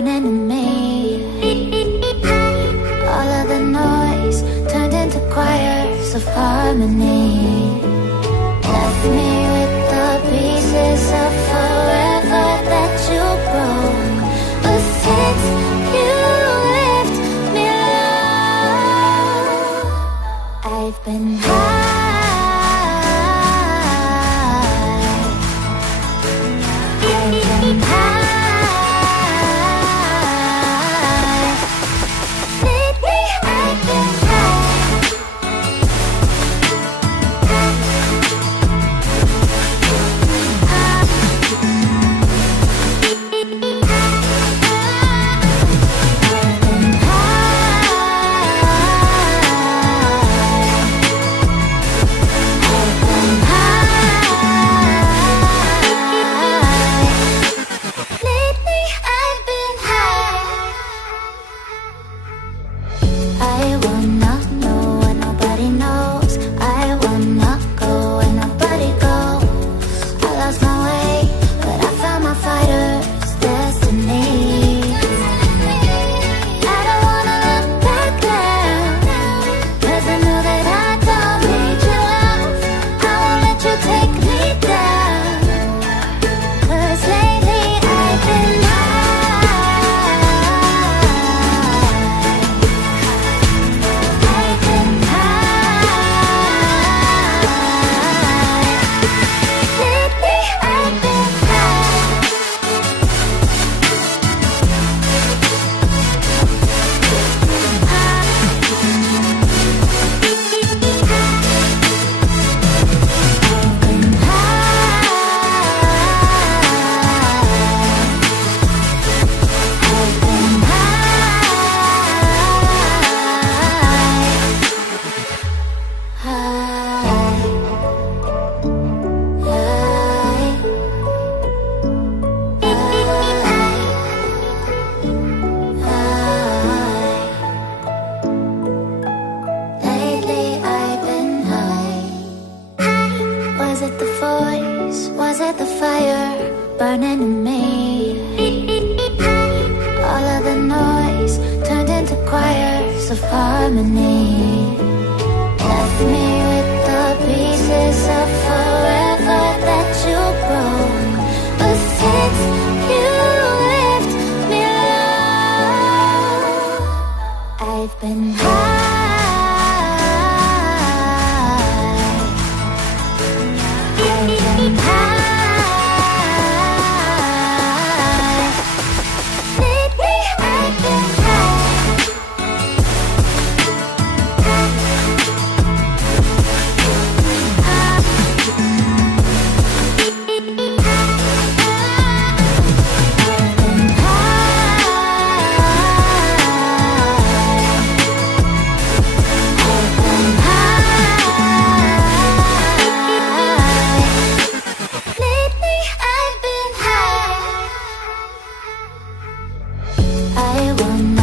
burning in me. All of the noise turned into choirs of harmony. Left me with the pieces of forever that you broke. But since you left me alone, I've been high. Burning in me. All of the noise turned into choirs of harmony. Left me with the pieces of forever that you broke. But since you left me alone, I've been high. I've been high. I want